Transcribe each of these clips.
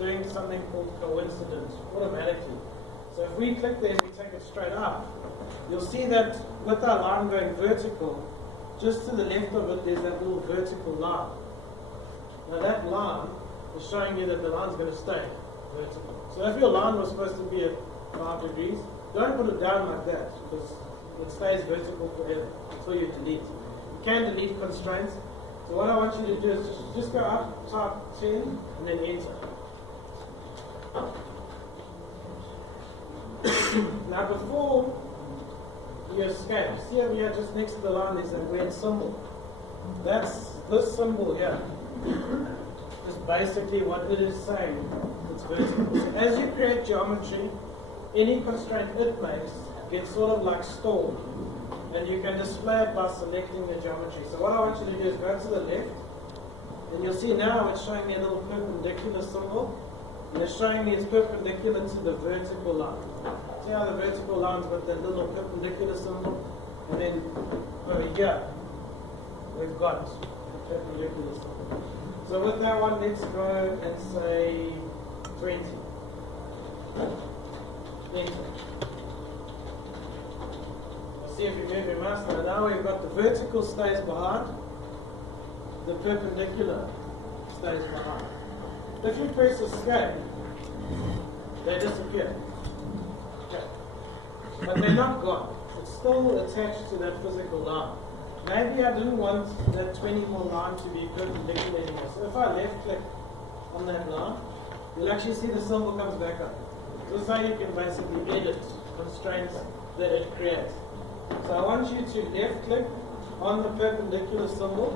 doing something called coincident automatically. So if we click there and we take it straight up, you'll see that with our line going vertical, just to the left of it there's that little vertical line. Now that line is showing you that the line's going to stay vertical. So if your line was supposed to be at 5 degrees, don't put it down like that because it stays vertical forever until you delete. You can delete constraints. So what I want you to do is just go up, type 10, and then enter. Now before you escape, see over here just next to the line there's a weird symbol. That's this symbol here. Is basically what it is saying. It's vertical. So as you create geometry, any constraint it makes gets sort of like stored. And you can display it by selecting the geometry. So what I want you to do is go to the left, and you'll see now it's showing me a little perpendicular symbol. And it's showing me it's perpendicular to the vertical line. See how the vertical line's got that little perpendicular symbol? And then over here, we've got the perpendicular symbol. So with that one, let's go and say 20. Enter. See if you move your mouse now. Now we've got the vertical stays behind, the perpendicular stays behind. If you press escape, they disappear. Okay. But they're not gone. It's still attached to that physical line. Maybe I didn't want that 24 line to be perpendicular anymore. So if I left click on that line, you'll actually see the symbol comes back up. This is how you can basically edit constraints that it creates. So I want you to left click on the perpendicular symbol.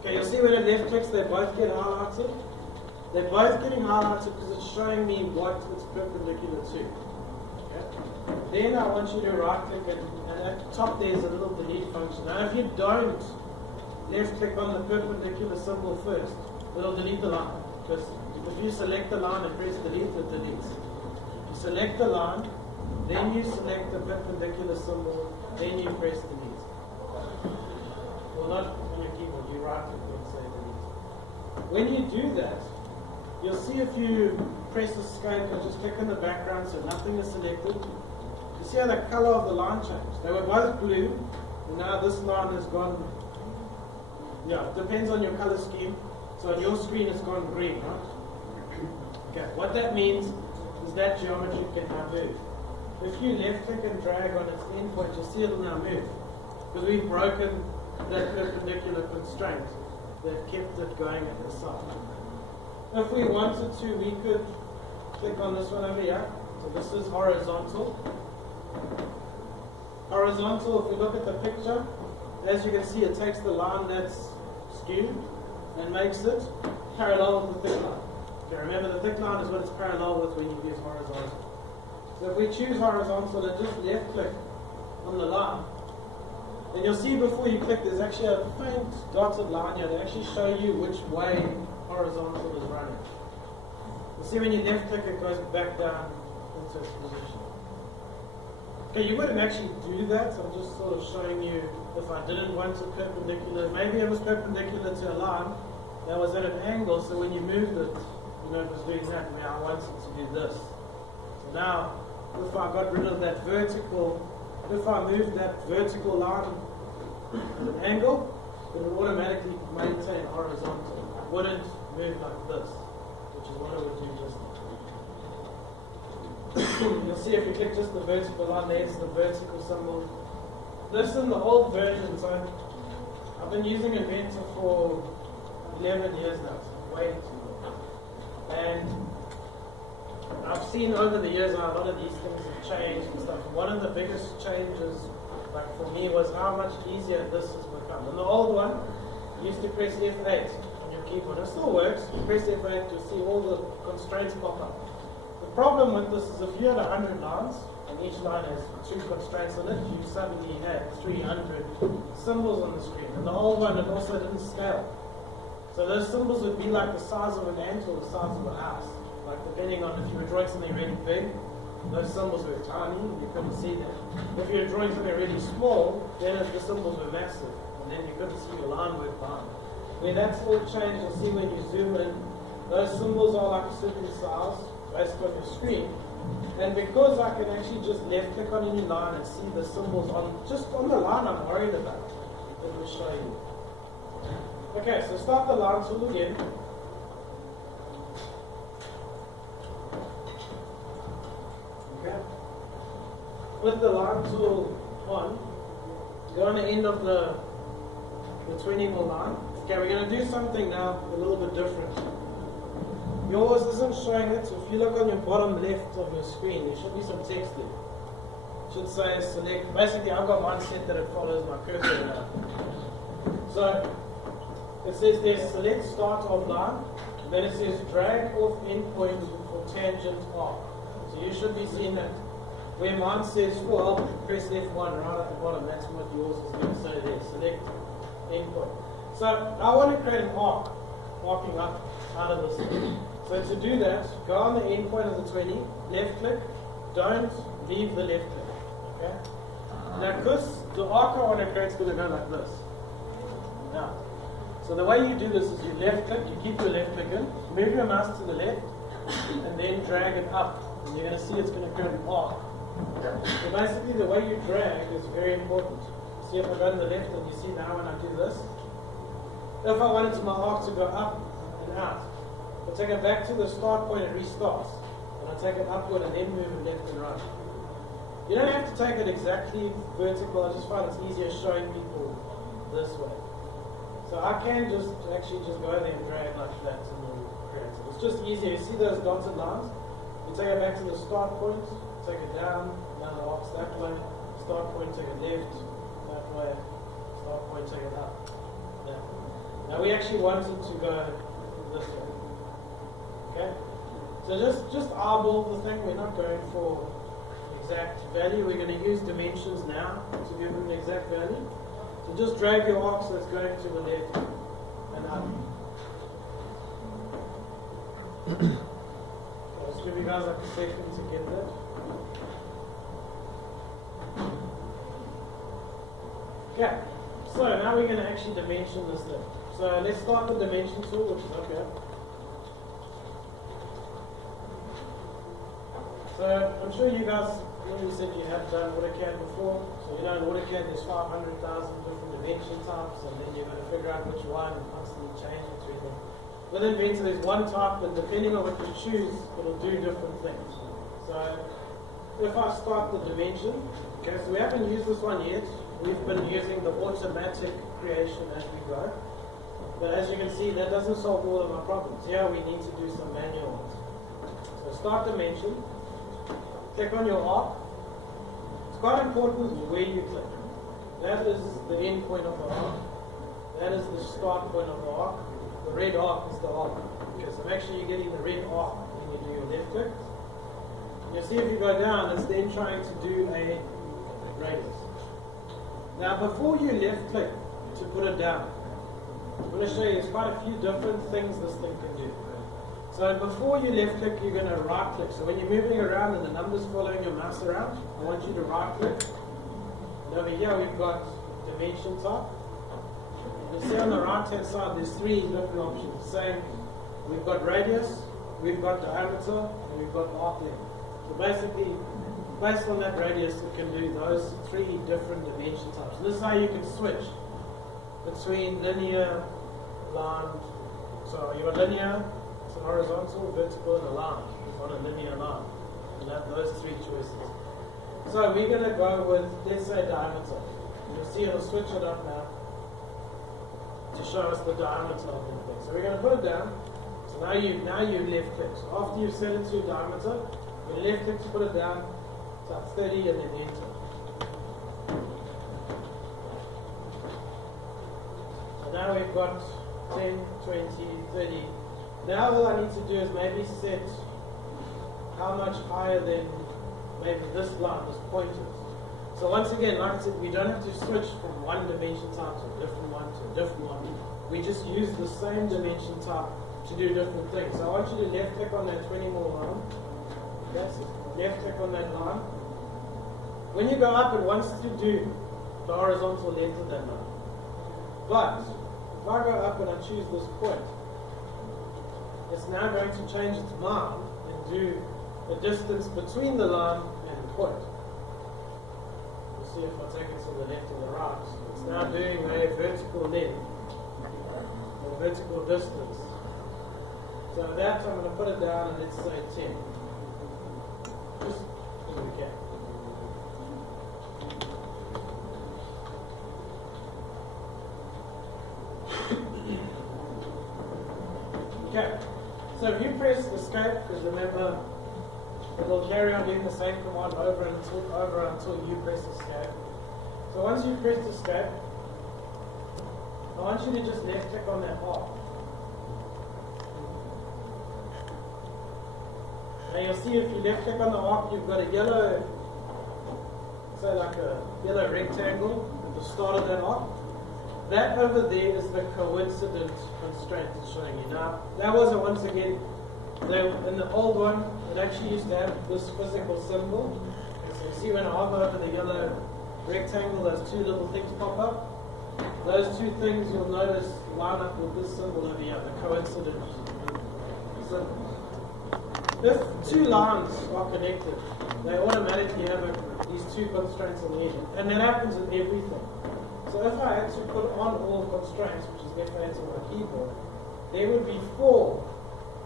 Okay, you'll see when it left clicks, they both get highlighted. They're both getting highlighted because it's showing me what it's perpendicular to. Okay? Then I want you to right click it, and at the top there's a little delete function. Now if you don't left click on the perpendicular symbol first, it'll delete the line. Because if you select the line and press delete, it deletes. You select the line, then you select the perpendicular symbol, then you press delete. Well, not on your keyboard, you right click and say delete. When you do that, you'll see if you press escape and just click in the background so nothing is selected, you see how the color of the line changed. They were both blue, and now this line has gone, yeah, it depends on your color scheme. So on your screen it's gone green, right? Okay, what that means is that geometry can now move. If you left click and drag on its endpoint, you'll see it'll now move. Because we've broken that perpendicular constraint that kept it going at the side. If we wanted to, we could click on this one over here. So this is horizontal. Horizontal, if we look at the picture, as you can see, it takes the line that's skewed and makes it parallel with the thick line. Okay, remember the thick line is what it's parallel with when you use horizontal. So if we choose horizontal and just left click on the line, then you'll see before you click there's actually a faint dotted line here that actually show you which way horizontal is running. You'll see when you left click it goes back down into its position. Okay, you wouldn't actually do that, so I'm just sort of showing you if I didn't want it perpendicular. Maybe it was perpendicular to a line that was at an angle, so when you moved it, you know, it was doing that where I wanted to do this. So now, if I got rid of that vertical, if I moved that vertical line at an angle, it would automatically maintain horizontal. It wouldn't move like this, which is what it would do just now. You'll see if you click just the vertical line, there's the vertical symbol. This in the old version, so I've been using Inventor for 11 years now, so way too long. And I've seen over the years how a lot of these things have changed and stuff. One of the biggest changes, like for me, was how much easier this has become. In the old one, you used to press F8 on your keyboard. It still works. You press F8 to see all the constraints pop up. The problem with this is if you had 100 lines, and each line has 2 constraints on it, you suddenly had 300 symbols on the screen. And the old one, it also didn't scale. So those symbols would be like the size of an ant or the size of a house. Like depending on if you were drawing something really big, those symbols were tiny and you couldn't see them. If you were drawing something really small, then the symbols were massive and then you couldn't see your line work behind. Where that's all changed, you'll see when you zoom in, Those symbols are like a certain size based on your screen. And because I can actually just left click on any line and see the symbols just on the line I'm worried about, it will show you. Okay, so start the line tool again. Okay. With the line tool on, go on the end of the 20 mil line. Okay, we're going to do something now a little bit different. Yours isn't showing it, so if you look on your bottom left of your screen, there should be some text there. It should say select. Basically, I've got one set that it follows my cursor now. So it says there select start of line, and then it says drag off endpoint for tangent arc. So you should be seeing that. Where mine says for help, press F1 right at the bottom. That's what yours is going to say there. Select endpoint. So I want to create an arc, arcing up out of this. So to do that, go on the endpoint of the 20, left click, don't leave the left click. Okay? Now, because the arc I want to create is going to go like this. Now, so the way you do this is you left click, you keep your left click in, move your mouse to the left, and then drag it up. And you're going to see it's going to create an arc. So basically, the way you drag is very important. See if I go to the left, and you see now when I do this, if I wanted my arc to go up and out, I take it back to the start point, it restarts. And I take it upward and then move it left and right. You don't have to take it exactly vertical. I just find it's easier showing people this way. So I can actually just go there and drag like that and then create it. It's just easier. You see those dotted lines? You take it back to the start point, take it down, now the arc's that way. Start point, take it left, that way. Start point, take it up. Yeah. Now we actually wanted to go this way. Okay? So just eyeball the thing. We're not going for exact value. We're going to use dimensions now to give them the exact value. So just drag your arc so it's going to the left and up. I'll just give you guys like a second to get that. Okay, so now we're going to actually dimension this thing. So let's start the dimension tool, which is up here. So I'm sure you guys already said you have done AutoCAD before. So you know in AutoCAD there's 500,000 different dimension types, and then you're going to figure out which one and constantly change between them. With Inventor there's one type, and depending on what you choose, it'll do different things. So if I start the dimension, okay, so we haven't used this one yet. We've been using the automatic creation as we go. But as you can see, that doesn't solve all of our problems. Here we need to do some manual ones. So start dimension. Click on your arc. It's quite important where you click. That is the end point of the arc. That is the start point of the arc. The red arc is the arc. Okay, so make sure you're getting the red arc when you do your left click. You'll see if you go down, it's then trying to do a radius. Now before you left click to put it down, I'm going to show you there's quite a few different things this thing can do. So before you left click, you're going to right click. So when you're moving around and the number's following your mouse around, I want you to right click. And over here we've got dimension type. You see on the right hand side there's three different options. Saying we've got radius, we've got diameter, and we've got arc length. So basically, based on that radius, it can do those three different dimension types. And this is how you can switch between linear, line. So you've got linear, it's an horizontal, vertical, and a line on a linear line. You have those three choices. So we're going to go with, let's say, diameter. You'll see it'll switch it up now to show us the diameter of the thing. So we're going to put it down. So now you left click. So after you've set it to diameter, you left click to put it down. So it's 30 and then enter. So now we've got 10, 20, 30. Now all I need to do is maybe set how much higher than maybe this line, this point is. So once again, like I said, we don't have to switch from one dimension type to a different one to a different one. We just use the same dimension type to do different things. So I want you to left click on that 20 mil line. That's it. Left click on that line. When you go up, it wants to do the horizontal length of that line. But if I go up and I choose this point, it's now going to change its mind and do the distance between the line and the point. We'll see if I take it to the left or the right. It's now doing a vertical length, or vertical distance. So with that, I'm going to put it down and let's say 10. Just as we can. Okay, so if you press escape, because remember, it will carry on doing the same command over until you press escape. So once you've pressed escape, I want you to just left click on that arc. Now you'll see if you left click on the arc, you've got a yellow, say like a yellow rectangle at the start of that arc. That over there is the coincident constraint it's showing you. Now, that wasn't, once again, in the old one, it actually used to have this physical symbol. So you see when I hover over the yellow rectangle, those two little things pop up. Those two things you'll notice line up with this symbol over here, the coincident symbol. If two lines are connected, they automatically have these two constraints on the end. And that happens with everything. So if I had to put on all constraints, which is F8 on my keyboard, there would be 4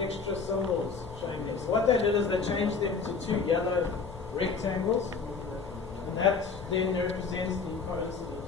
extra symbols showing there. So what they did is they changed them to 2 yellow rectangles, and that then represents the coincident.